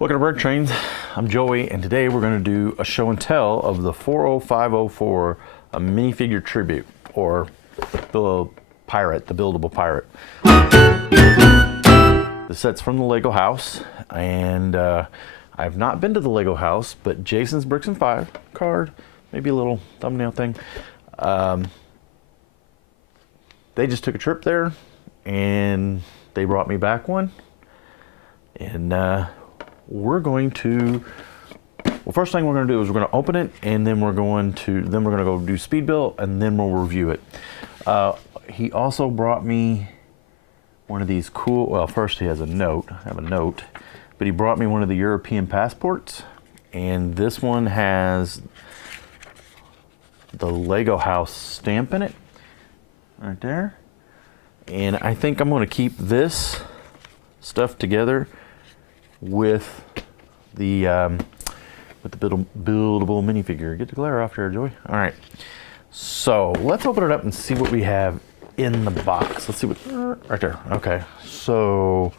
Welcome to Brick Trains. I'm Joey, and today we're going to do a show and tell of the 40504, a minifigure tribute, or the pirate, the buildable pirate. The set's from the Lego house, and I've not been to the Lego house, but Jason's Bricks and 5 card, maybe a little thumbnail thing. They just took a trip there, and they brought me back one, and we're going to, well, first thing we're going to do is we're going to open it, and then we're going to go do speed build, and then we'll review it. He also brought me one of these cool, well, first he has a note, I have a note, but he brought me one of the European passports, and this one has the Lego house stamp in it, right there. And I think I'm going to keep this stuff together with the buildable minifigure. Get the glare off here, Joey. All right, so let's open it up and see what we have in the box. Let's see what, right there. Okay, so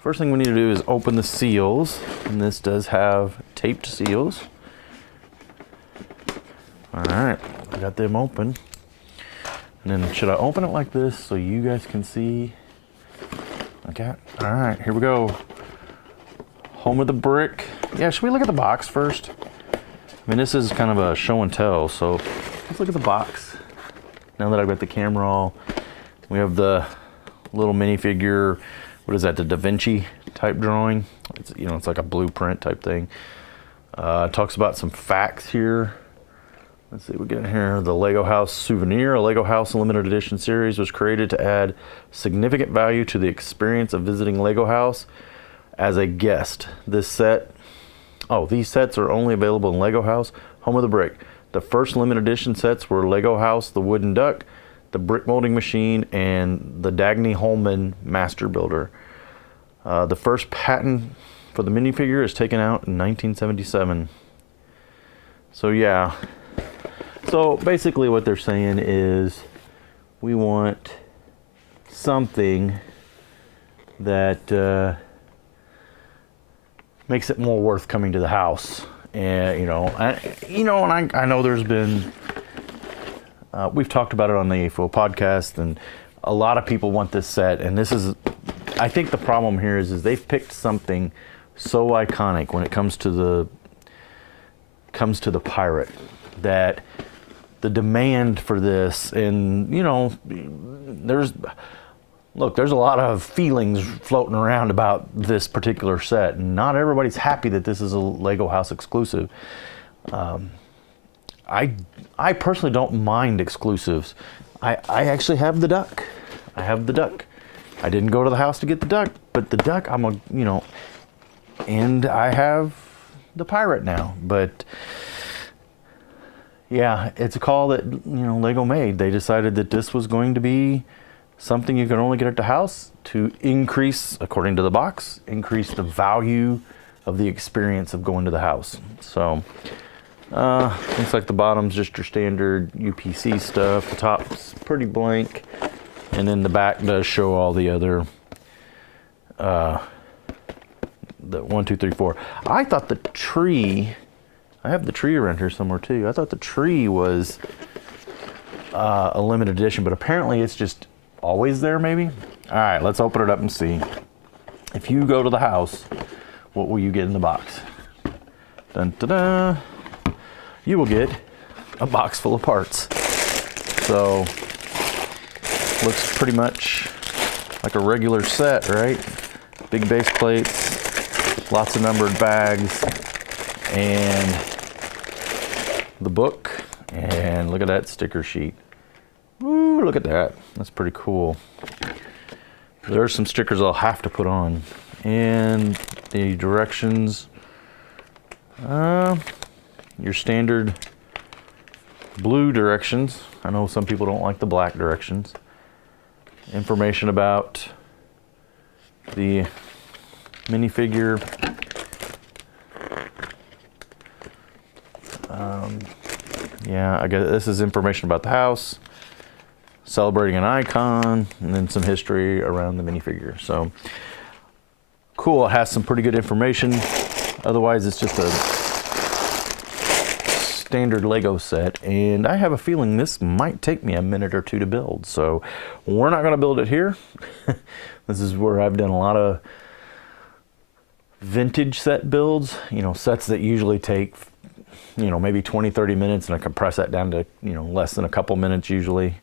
first thing we need to do is open the seals, and this does have taped seals. All right, I got them open. And then should I open it like this so you guys can see? Okay, all right, here we go. Home of the brick. Yeah, should we look at the box first? I mean, this is kind of a show and tell, so let's look at the box. Now that I've got the camera all, we have the little minifigure. What is that, the Da Vinci type drawing? It's, you know, it's like a blueprint type thing. It talks about some facts here. Let's see what we get in here. The Lego House Souvenir, a Lego House limited edition series, was created to add significant value to the experience of visiting Lego House as a guest. This set, these sets are only available in Lego House, Home of the Brick. The first limited edition sets were Lego House, the Wooden Duck, the Brick Molding Machine, and the Dagny Holman Master Builder. The first patent for the minifigure is taken out in 1977. So yeah. So basically what they're saying is we want something that makes it more worth coming to the house. And I know there's been, we've talked about it on the AFO podcast, and a lot of people want this set, and this is, I think the problem here is they've picked something so iconic when it comes to the pirate, that the demand for this, and there's a lot of feelings floating around about this particular set, and not everybody's happy that this is a Lego House exclusive. I personally don't mind exclusives. I actually have the duck. I have the duck. I didn't go to the house to get the duck, but the duck, and I have the pirate now. But yeah, it's a call that Lego made. They decided that this was going to be something you could only get at the house to increase, according to the box, increase the value of the experience of going to the house. So looks like the bottom's just your standard UPC stuff. The top's pretty blank, and then the back does show all the other the 1, 2, 3, 4. I thought the tree, I have the tree around here somewhere too. I thought the tree was a limited edition, but apparently it's just always there, maybe. All right, let's open it up and see. If you go to the house, what will you get in the box? Dun, da, da. You will get a box full of parts. So looks pretty much like a regular set, right? Big base plates, lots of numbered bags, and the book, and look at that sticker sheet. Ooh, look at that. That's pretty cool. There's some stickers I'll have to put on. And the directions. Your standard blue directions. I know some people don't like the black directions. Information about the minifigure. Yeah, I guess this is information about the house, celebrating an icon, and then some history around the minifigure. So cool, it has some pretty good information. Otherwise, it's just a standard Lego set, and I have a feeling this might take me a minute or two to build. So we're not going to build it here. This is where I've done a lot of vintage set builds, you know, sets that usually take, you know, maybe 20-30 minutes, and I compress that down to, you know, less than a couple minutes usually.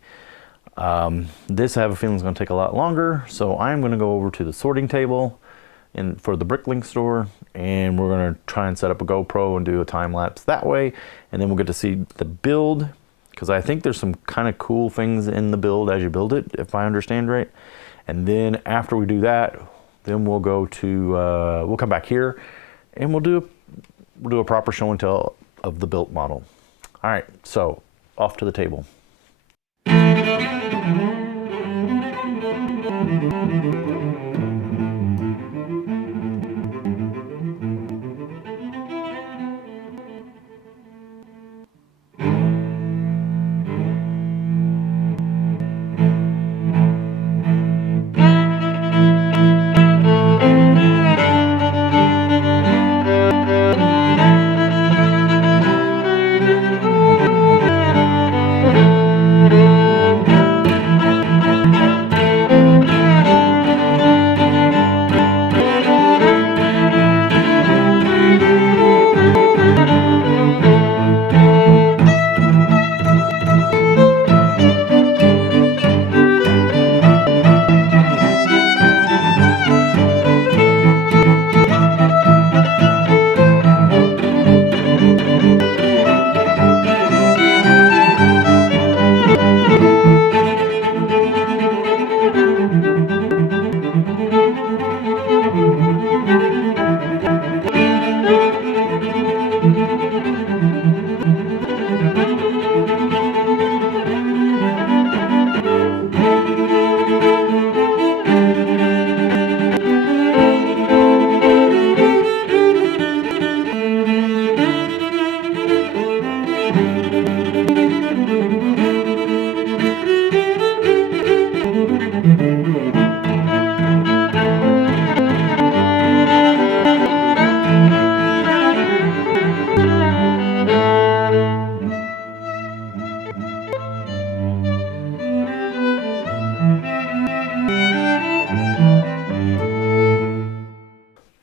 This I have a feeling is going to take a lot longer, so I'm going to go over to the sorting table for the Bricklink store, and we're going to try and set up a GoPro and do a time lapse that way, and then we'll get to see the build, because I think there's some kind of cool things in the build as you build it, if I understand right. And then after we do that, then we'll go to we'll come back here and we'll do a proper show and tell of the built model. All right, so off to the table.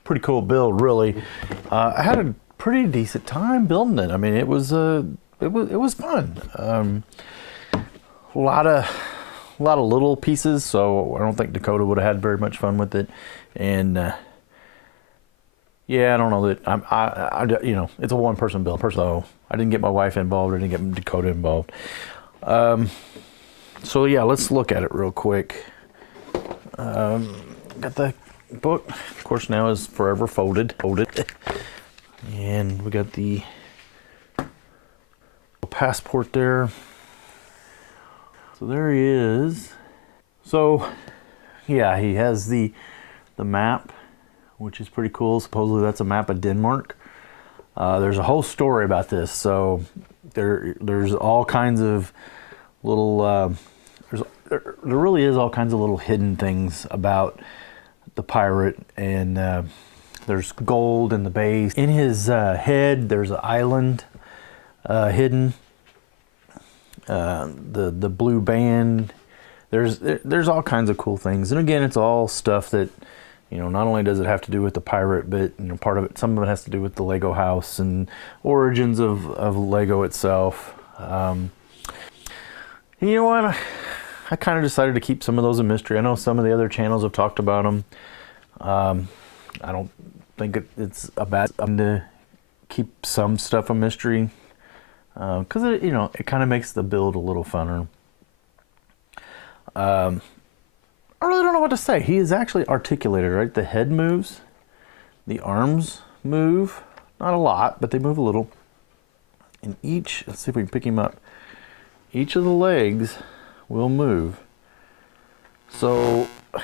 Pretty cool build, really. I had a pretty decent time building it. I mean, it was fun. A lot of little pieces, so I don't think Dakota would have had very much fun with it. And yeah, I don't know that I you know, it's a one-person build, so I didn't get my wife involved. I didn't get Dakota involved. So yeah, let's look at it real quick. Got the book, of course, now is forever folded, and we got the passport there. So there he is. So yeah, he has the map, which is pretty cool. Supposedly that's a map of Denmark. There's a whole story about this. So there's all kinds of little there really is all kinds of little hidden things about the pirate, and there's gold in the base. In his head, there's an island hidden. The blue band. There's all kinds of cool things, and again, it's all stuff that, you know, not only does it have to do with the pirate, but, you know, part of it, some of it has to do with the Lego house and origins of Lego itself. You know what? I kind of decided to keep some of those a mystery. I know some of the other channels have talked about them. I don't think it's a bad thing to keep some stuff a mystery, because it, you know, it kind of makes the build a little funner. I really don't know what to say. He is actually articulated, right? The head moves, the arms move, not a lot, but they move a little. And each, let's see if we can pick him up. Each of the legs will move. So, I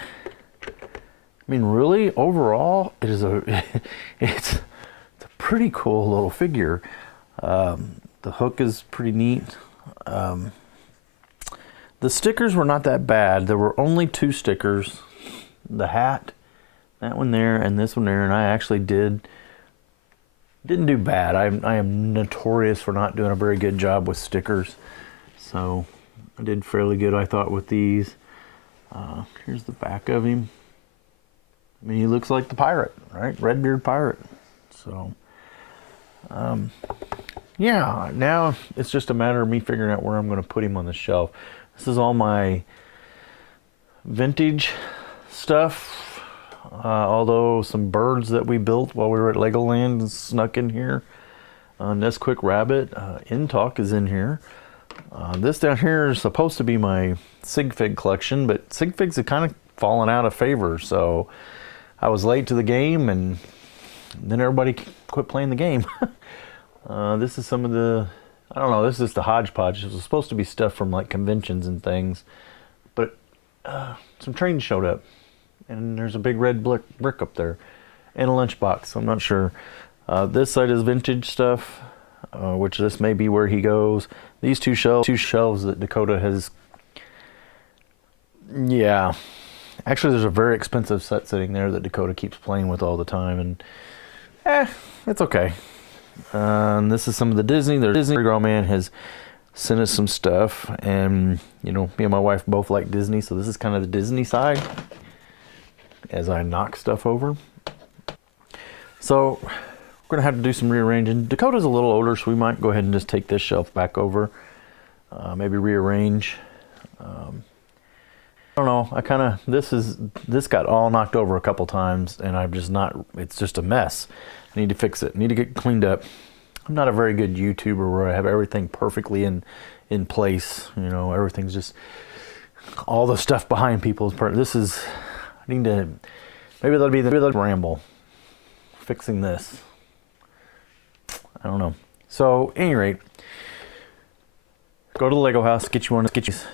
mean, really, overall, it is it's a pretty cool little figure. The hook is pretty neat. The stickers were not that bad. There were only 2 stickers. The hat, that one there, and this one there, and I actually did didn't do bad. I am notorious for not doing a very good job with stickers. So I did fairly good, I thought, with these. Here's the back of him. I mean, he looks like the pirate, right? Redbeard pirate. So, yeah, now it's just a matter of me figuring out where I'm going to put him on the shelf. This is all my vintage stuff. Although some birds that we built while we were at Legoland snuck in here. Nesquik Rabbit, Intalk is in here. This down here is supposed to be my sig fig collection, but sig figs have kind of fallen out of favor, so I was late to the game and then everybody quit playing the game. This is some of the, I don't know, this is the hodgepodge. It was supposed to be stuff from like conventions and things, but some trains showed up and there's a big red brick up there and a lunchbox. I'm not sure. This side is vintage stuff, which this may be where he goes. These two shelves that Dakota has. Yeah, actually there's a very expensive set sitting there that Dakota keeps playing with all the time, and it's okay. This is some of the Disney. The Disney Girl Man has sent us some stuff, and you know, me and my wife both like Disney, so this is kind of the Disney side as I knock stuff over. So we're gonna have to do some rearranging. Dakota's a little older, so we might go ahead and just take this shelf back over, maybe rearrange. I don't know, this got all knocked over a couple times, and I'm just not, it's just a mess. I need to fix it, need to get cleaned up. I'm not a very good YouTuber where I have everything perfectly in place, you know, everything's just, all the stuff behind people is perfect. This is, I need to, maybe that'll be the ramble, fixing this. I don't know. So, at any rate, go to the Lego house, get you one of these,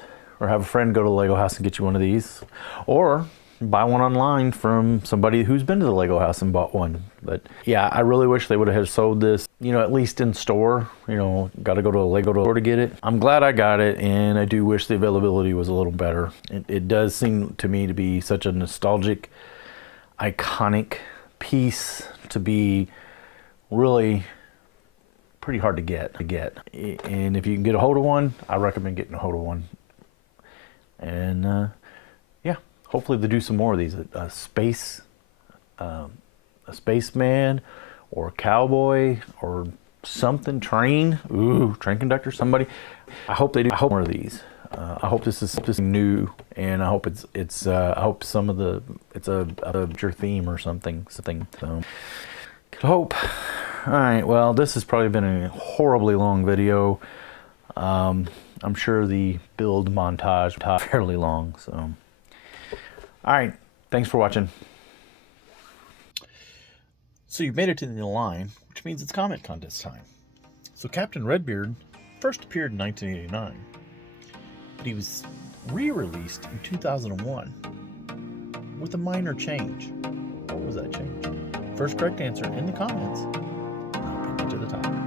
or have a friend go to the Lego house and get you one of these, or buy one online from somebody who's been to the Lego house and bought one. But yeah, I really wish they would have sold this, you know, at least in store. You know, got to go to a Lego store to get it. I'm glad I got it, and I do wish the availability was a little better. It does seem to me to be such a nostalgic, iconic piece to be really pretty hard to get. And if you can get a hold of one, I recommend getting a hold of one. And yeah, hopefully they do some more of these. A spaceman, or a cowboy, or something. Train conductor. Somebody. I hope they do. I hope more of these. I hope this is new, and I hope it's. I hope some of the it's a your theme or something. So could hope. All right. Well, this has probably been a horribly long video. I'm sure the build montage was fairly long, so. All right, thanks for watching. So you've made it to the line, which means it's comment contest time. So Captain Redbeard first appeared in 1989, but he was re-released in 2001 with a minor change. What was that change? First correct answer in the comments, and I'll pin you to the top.